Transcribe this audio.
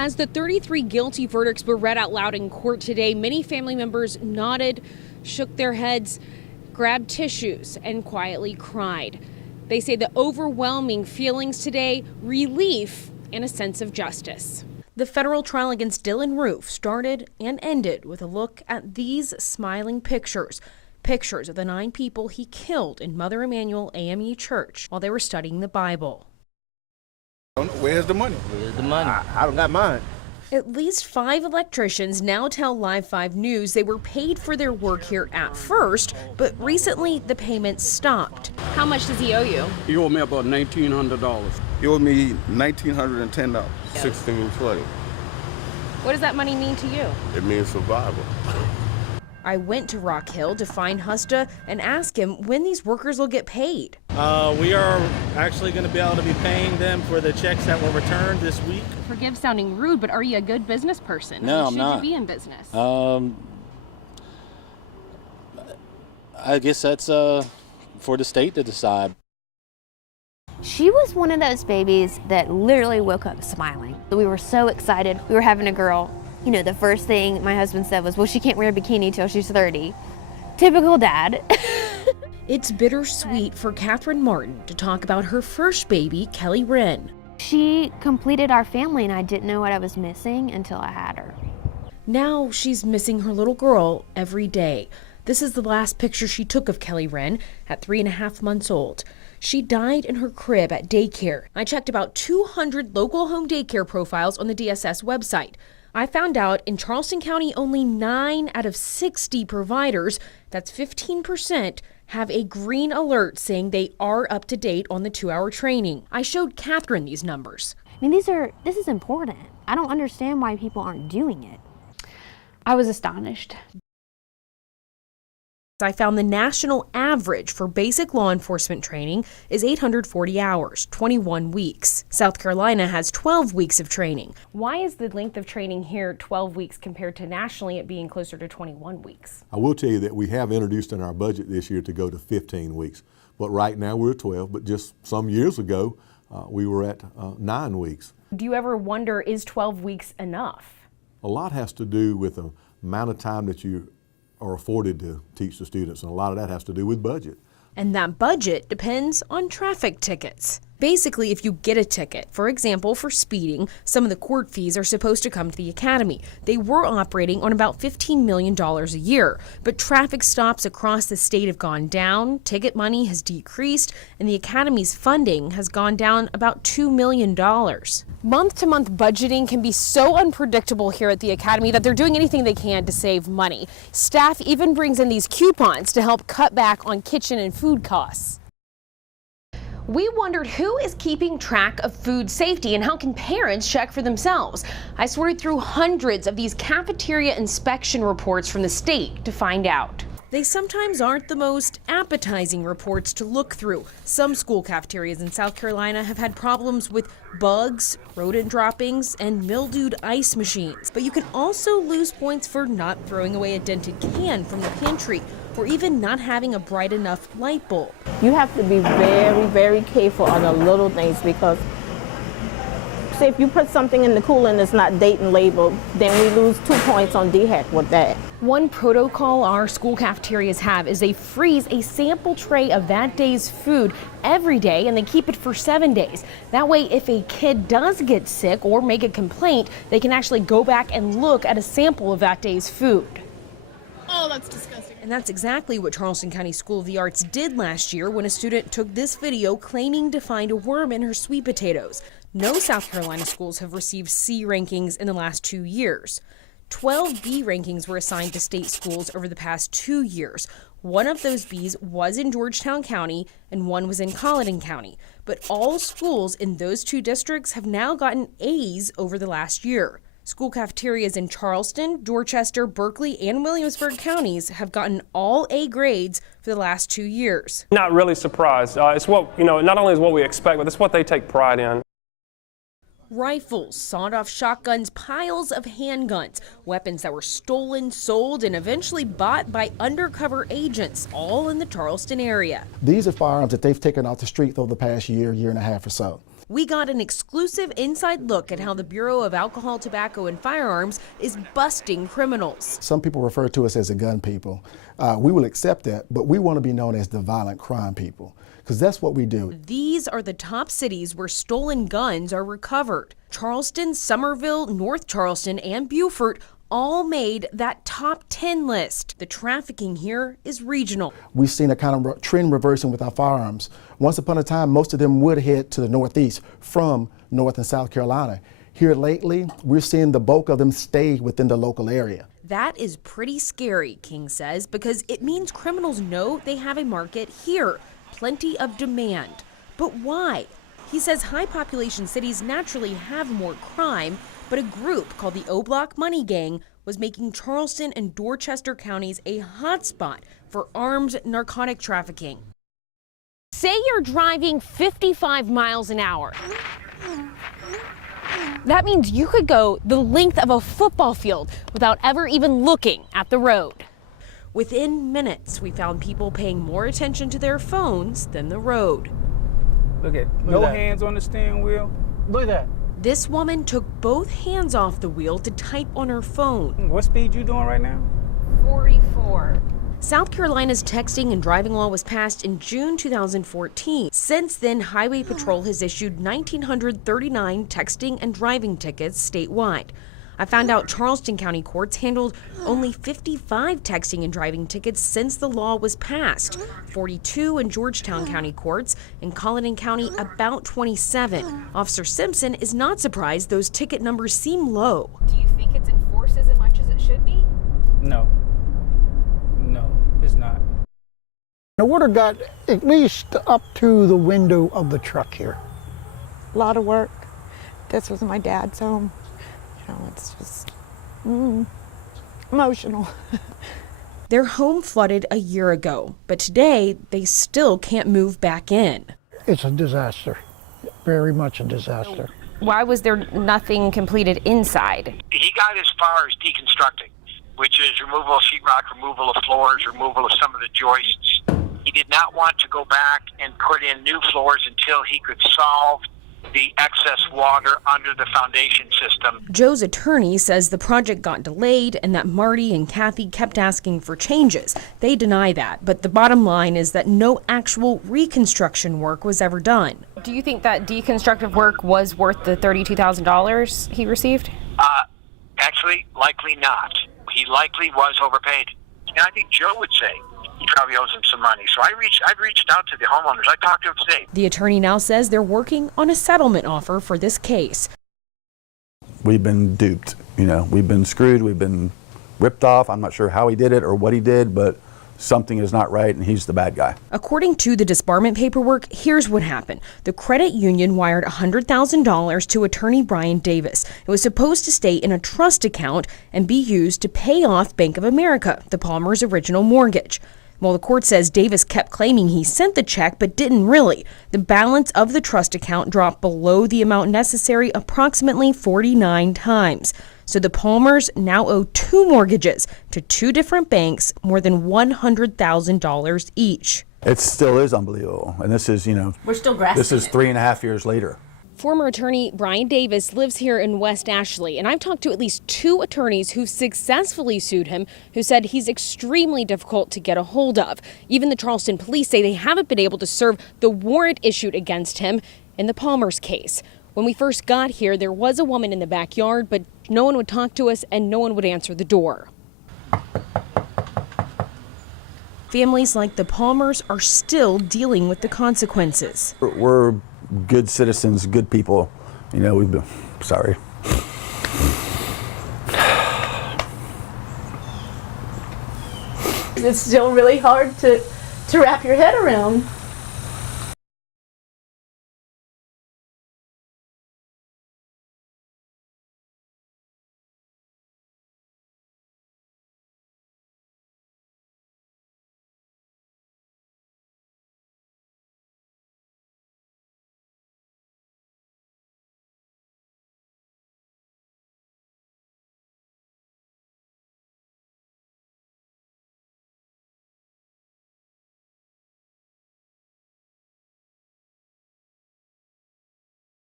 As the 33 guilty verdicts were read out loud in court today, many family members nodded, shook their heads, grabbed tissues, and quietly cried. They say the overwhelming feelings today, relief and a sense of justice. The federal trial against Dylan Roof started and ended with a look at these smiling pictures. Pictures of the 9 people he killed in Mother Emanuel AME Church while they were studying the Bible. Where's the money? Where's the money? I don't got mine. At least 5 electricians now tell Live 5 News they were paid for their work here at first, but recently the payments stopped. How much does he owe you? He owed me about $1,900. He owed me $1,910. $1620. What does that money mean to you? It means survival. I went to Rock Hill to find Husta and ask him when these workers will get paid. We are actually going to be able to be paying them for the checks that were returned this week. Forgive sounding rude, but are you a good business person? No, I'm not. Should you be in business? I guess that's for the state to decide. She was one of those babies that literally woke up smiling. We were so excited. We were having a girl. You know, the first thing my husband said was, well, she can't wear a bikini till she's 30. Typical dad. It's bittersweet for Catherine Martin to talk about her first baby, Kelly Wren. She completed our family, and I didn't know what I was missing until I had her. Now she's missing her little girl every day. This is the last picture she took of Kelly Wren at 3.5 months old. She died in her crib at daycare. I checked about 200 local home daycare profiles on the DSS website. I found out in Charleston County, only 9 out of 60 providers, that's 15%, have a green alert saying they are up to date on the 2-hour training. I showed Catherine these numbers. I mean, this is important. I don't understand why people aren't doing it. I was astonished. I found the national average for basic law enforcement training is 840 hours, 21 weeks. South Carolina has 12 weeks of training. Why is the length of training here 12 weeks compared to nationally it being closer to 21 weeks? I will tell you that we have introduced in our budget this year to go to 15 weeks. But right now we're at 12, but just some years ago we were at 9 weeks. Do you ever wonder, is 12 weeks enough? A lot has to do with the amount of time that you are afforded to teach the students, and a lot of that has to do with budget. And that budget depends on traffic tickets. Basically, if you get a ticket, for example, for speeding, some of the court fees are supposed to come to the academy. They were operating on about $15 million a year, but traffic stops across the state have gone down, ticket money has decreased, and the academy's funding has gone down about $2 million. Month-to-month budgeting can be so unpredictable here at the academy that they're doing anything they can to save money. Staff even brings in these coupons to help cut back on kitchen and food costs. We wondered who is keeping track of food safety and how can parents check for themselves. I sorted through hundreds of these cafeteria inspection reports from the state to find out. They sometimes aren't the most appetizing reports to look through. Some school cafeterias in South Carolina have had problems with bugs, rodent droppings, and mildewed ice machines. But you can also lose points for not throwing away a dented can from the pantry, or even not having a bright enough light bulb. You have to be very, very careful on the little things, because say if you put something in the cooler and it's not date and labeled, then we lose 2 points on DHEC with that. One protocol our school cafeterias have is they freeze a sample tray of that day's food every day, and they keep it for 7 days. That way, if a kid does get sick or make a complaint, they can actually go back and look at a sample of that day's food. Oh, that's disgusting. And that's exactly what Charleston County School of the Arts did last year when a student took this video claiming to find a worm in her sweet potatoes. No South Carolina schools have received C rankings in the last 2 years. 12 B rankings were assigned to state schools over the past 2 years. One of those Bs was in Georgetown County and one was in Colleton County. But all schools in those 2 districts have now gotten A's over the last year. School cafeterias in Charleston, Dorchester, Berkeley, and Williamsburg counties have gotten all A grades for the last 2 years. Not really surprised. It's what, not only is what we expect, but it's what they take pride in. Rifles, sawed-off shotguns, piles of handguns, weapons that were stolen, sold, and eventually bought by undercover agents, all in the Charleston area. These are firearms that they've taken off the street over the past year and a half or so. We got an exclusive inside look at how the Bureau of Alcohol, Tobacco, and Firearms is busting criminals. Some people refer to us as the gun people. We will accept that, but we want to be known as the violent crime people, because that's what we do. These are the top cities where stolen guns are recovered. Charleston, Somerville, North Charleston, and Beaufort all made that top 10 list. The trafficking here is regional. We've seen a kind of trend reversing with our firearms. Once upon a time, most of them would head to the Northeast from North and South Carolina. Here lately, we're seeing the bulk of them stay within the local area. That is pretty scary, King says, because it means criminals know they have a market here, plenty of demand. But why? He says high population cities naturally have more crime, but a group called the O-Block Money Gang was making Charleston and Dorchester counties a hotspot for armed narcotic trafficking. Say you're driving 55 miles an hour. That means you could go the length of a football field without ever even looking at the road. Within minutes, we found people paying more attention to their phones than the road. Look no hands on the steering wheel. Look at that. This woman took both hands off the wheel to type on her phone. What speed you doing right now? 44. South Carolina's texting and driving law was passed in June 2014. Since then, Highway Patrol has issued 1,939 texting and driving tickets statewide. I found out Charleston County courts handled only 55 texting and driving tickets since the law was passed, 42 in Georgetown County courts, and Colleton County about 27. Officer Simpson is not surprised those ticket numbers seem low. Do you think it's enforced as much as it should be? No, it's not. The water got at least up to the window of the truck here. A lot of work. This was my dad's home. It's just emotional. Their home flooded a year ago, but today they still can't move back in. It's a disaster, very much a disaster. Why was there nothing completed inside? He got as far as deconstructing, which is removal of sheetrock, removal of floors, removal of some of the joists. He did not want to go back and put in new floors until he could solve the excess water under the foundation system. Joe's attorney says the project got delayed and that Marty and Kathy kept asking for changes. They deny that, but the bottom line is that no actual reconstruction work was ever done. Do you think that deconstructive work was worth the $32,000 he received? Actually, likely not. He likely was overpaid. And I think Joe would say he probably owes him some money. So I've reached out to the homeowners. I talked to him today. The attorney now says they're working on a settlement offer for this case. We've been duped. We've been screwed. We've been ripped off. I'm not sure how he did it or what he did, but something is not right and he's the bad guy. According to the disbarment paperwork, here's what happened. The credit union wired $100,000 to attorney Brian Davis. It was supposed to stay in a trust account and be used to pay off Bank of America, the Palmers' original mortgage. Well, the court says Davis kept claiming he sent the check, but didn't really. The balance of the trust account dropped below the amount necessary approximately 49 times. So the Palmers now owe two mortgages to two different banks, more than $100,000 each. It still is unbelievable. And this is, we're still grasping. This is 3.5 years later. Former attorney Brian Davis lives here in West Ashley, and I've talked to at least two attorneys who successfully sued him, who said he's extremely difficult to get a hold of. Even the Charleston police say they haven't been able to serve the warrant issued against him in the Palmers case. When we first got here, there was a woman in the backyard, but no one would talk to us and no one would answer the door. Families like the Palmers are still dealing with the consequences. We're good citizens, good people. We've been sorry. It's still really hard to wrap your head around.